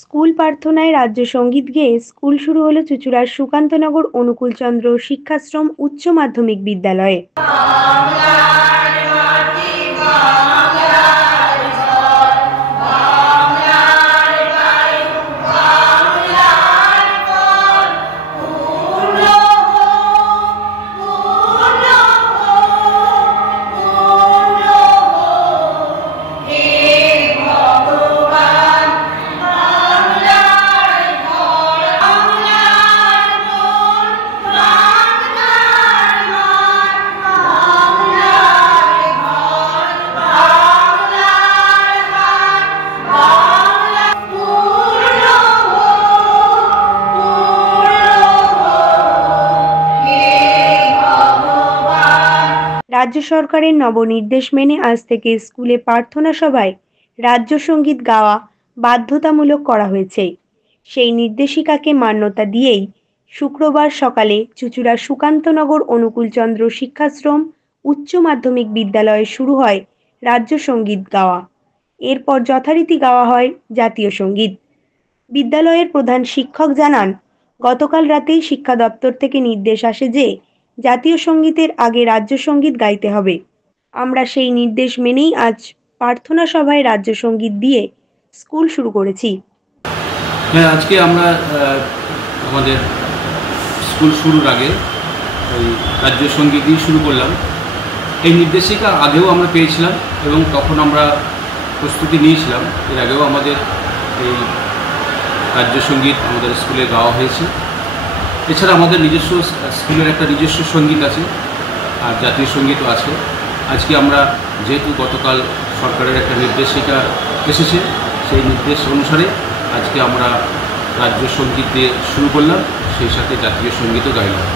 School প্রার্থনায় রাজ্য সঙ্গীত গেয়ে স্কুল শুরু হলো চুঁচুড়ার সুকান্তনগর অনুকূলচন্দ্র শিক্ষাশ্রম উচ্চ মাধ্যমিক বিদ্যালয়ে। রাজ্য সরকারের নবনির্দেশ মেনে আজ থেকে স্কুলে প্রার্থনা সভায় রাজ্য সঙ্গীত গাওয়া বাধ্যতামূলক করা হয়েছে। সেই নির্দেশিকাকে মান্যতা দিয়েই শুক্রবার সকালে চুঁচুড়া সুকান্তনগর অনুকূলচন্দ্র শিক্ষাশ্রম উচ্চ মাধ্যমিক বিদ্যালয়ে শুরু হয় রাজ্য সঙ্গীত গাওয়া। এরপর যথারীতি গাওয়া হয় জাতীয় সঙ্গীত। বিদ্যালয়ের প্রধান শিক্ষক জানান, গতকাল রাতেই শিক্ষা দপ্তর থেকে নির্দেশ আসে যে জাতীয় সঙ্গীতের আগে রাজ্য সঙ্গীত গাইতে হবে। আমরা সেই নির্দেশ মেনেই আজ প্রার্থনা সভায় রাজ্য সঙ্গীত দিয়ে স্কুল শুরু করেছি। হ্যাঁ, আজকে আমরা আমাদের স্কুল শুরুর আগে ওই রাজ্য সঙ্গীত দিয়ে শুরু করলাম। এই নির্দেশিকা আগেও আমরা পেয়েছিলাম এবং তখন আমরা প্রস্তুতি নিয়েছিলাম। এর আগেও আমাদের এই রাজ্য সঙ্গীত আমাদের স্কুলে গাওয়া হয়েছে। এছাড়া আমাদের নিজস্ব স্কুলের একটা নিজস্ব সঙ্গীত আছে আর জাতীয় সঙ্গীতও আছে। আজকে আমরা যেহেতু গতকাল সরকারের একটা নির্দেশিকা এসেছে, সেই নির্দেশ অনুসারে আজকে আমরা রাজ্য সঙ্গীত দিয়ে শুরু করলাম, সেই সাথে জাতীয় সঙ্গীতও গাইলাম।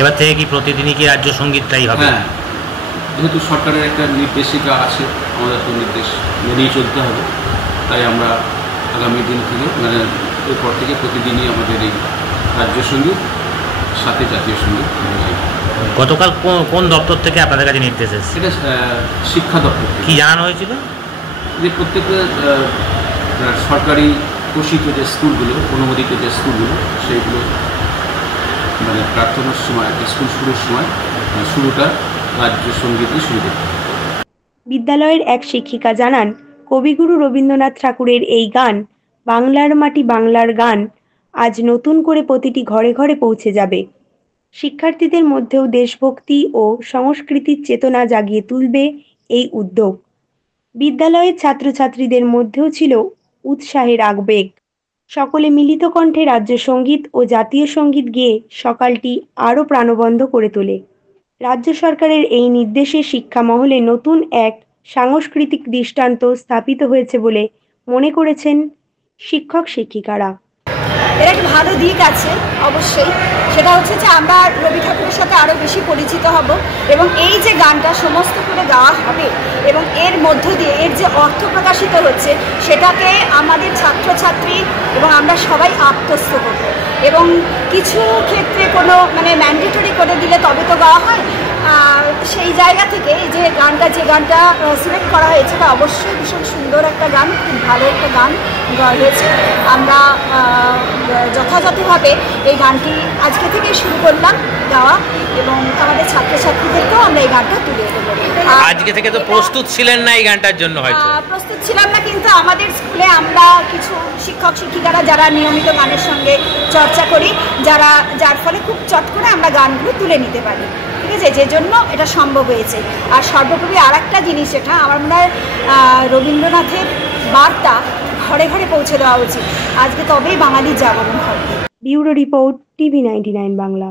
এবার থেকে কি প্রতিদিনই কি রাজ্য সঙ্গীতটাই হবে? হ্যাঁ, যেহেতু সরকারের একটা নির্দেশিকা আছে, আমাদের তো নির্দেশ মেনেই চলতে হবে, তাই আমরা আগামী দিন থেকে এরপর থেকে প্রতিদিনই আমাদের এই রাজ্য সঙ্গীত সাথে জাতীয় সঙ্গীত আমরা গাইব। গতকাল কোন দপ্তর থেকে আপনাদের কাছে নির্দেশ এসেছে? এটা শিক্ষা দপ্তর থেকে। কী জানানো হয়েছিল? যে প্রত্যেকটা সরকারি ঘোষিত যে স্কুলগুলো, অনুমোদিত যে স্কুলগুলো, সেইগুলো প্রার্থনার সময় স্কুল শুরুর সময় শুরুটা রাজ্য সঙ্গীতই শুরু করতে। বিদ্যালয়ের এক শিক্ষিকা জানান, কবিগুরু রবীন্দ্রনাথ ঠাকুরের এই গান বাংলার মাটি বাংলার গান আজ নতুন করে প্রতিটি ঘরে ঘরে পৌঁছে যাবে। শিক্ষার্থীদের মধ্যেও দেশভক্তি ও সংস্কৃতির চেতনা জাগিয়ে তুলবে এই উদ্যোগ। বিদ্যালয়ের ছাত্রছাত্রীদের মধ্যেও ছিল উৎসাহের আবেগ। সকলে মিলিত কণ্ঠে রাজ্য সঙ্গীত ও জাতীয় সঙ্গীত গেয়ে সকালটি আরও প্রাণবন্ত করে তোলে। রাজ্য সরকারের এই নির্দেশে শিক্ষা মহলে নতুন এক সাংস্কৃতিক দৃষ্টান্ত স্থাপিত হয়েছে বলে মনে করেছেন শিক্ষক শিক্ষিকারা। এর একটা ভালো দিক আছে অবশ্যই, সেটা হচ্ছে যে আমরা রবি ঠাকুরের সাথে আরও বেশি পরিচিত হব এবং এই যে গানটা সমস্ত করে গাওয়া হবে এবং এর মধ্য দিয়ে এর যে অর্থ প্রকাশিত হচ্ছে সেটাকে আমাদের ছাত্রছাত্রী এবং আমরা সবাই আত্মস্থ করব। এবং কিছু ক্ষেত্রে কোনো ম্যান্ডেটরি করে দিলে তবে তো গাওয়া হয়, সেই জায়গা থেকে যে গানটা সিলেক্ট করা হয়েছে তা অবশ্যই ভীষণ সুন্দর একটা গান, খুব ভালো একটা গান গাওয়া হয়েছে। আমরা যথাযথভাবে এই গানটি আজকে থেকে শুরু করলাম গাওয়া এবং আমাদের ছাত্রছাত্রীদেরকেও আমরা এই গানটা তুলে দেবো। আজকে থেকে তো প্রস্তুত ছিলেন না এই গানটার জন্য? হয়তো প্রস্তুত ছিলাম না, কিন্তু আমাদের স্কুলে আমরা কিছু শিক্ষক শিক্ষিকারা যারা নিয়মিত গানের সঙ্গে চর্চা করি, যার ফলে খুব চট করে আমরা গানগুলো তুলে নিতে পারি, ঠিক আছে, যে জন্য এটা সম্ভব হয়েছে। আর সর্বোপরি আর একটা জিনিস, এটা আমরা রবীন্দ্রনাথের বার্তা ঘরে ঘরে পৌঁছে দেওয়া উচিত, আজকে তবেই বাঙালির জাগরণ হবে। Bureau report, TV99 Bangla.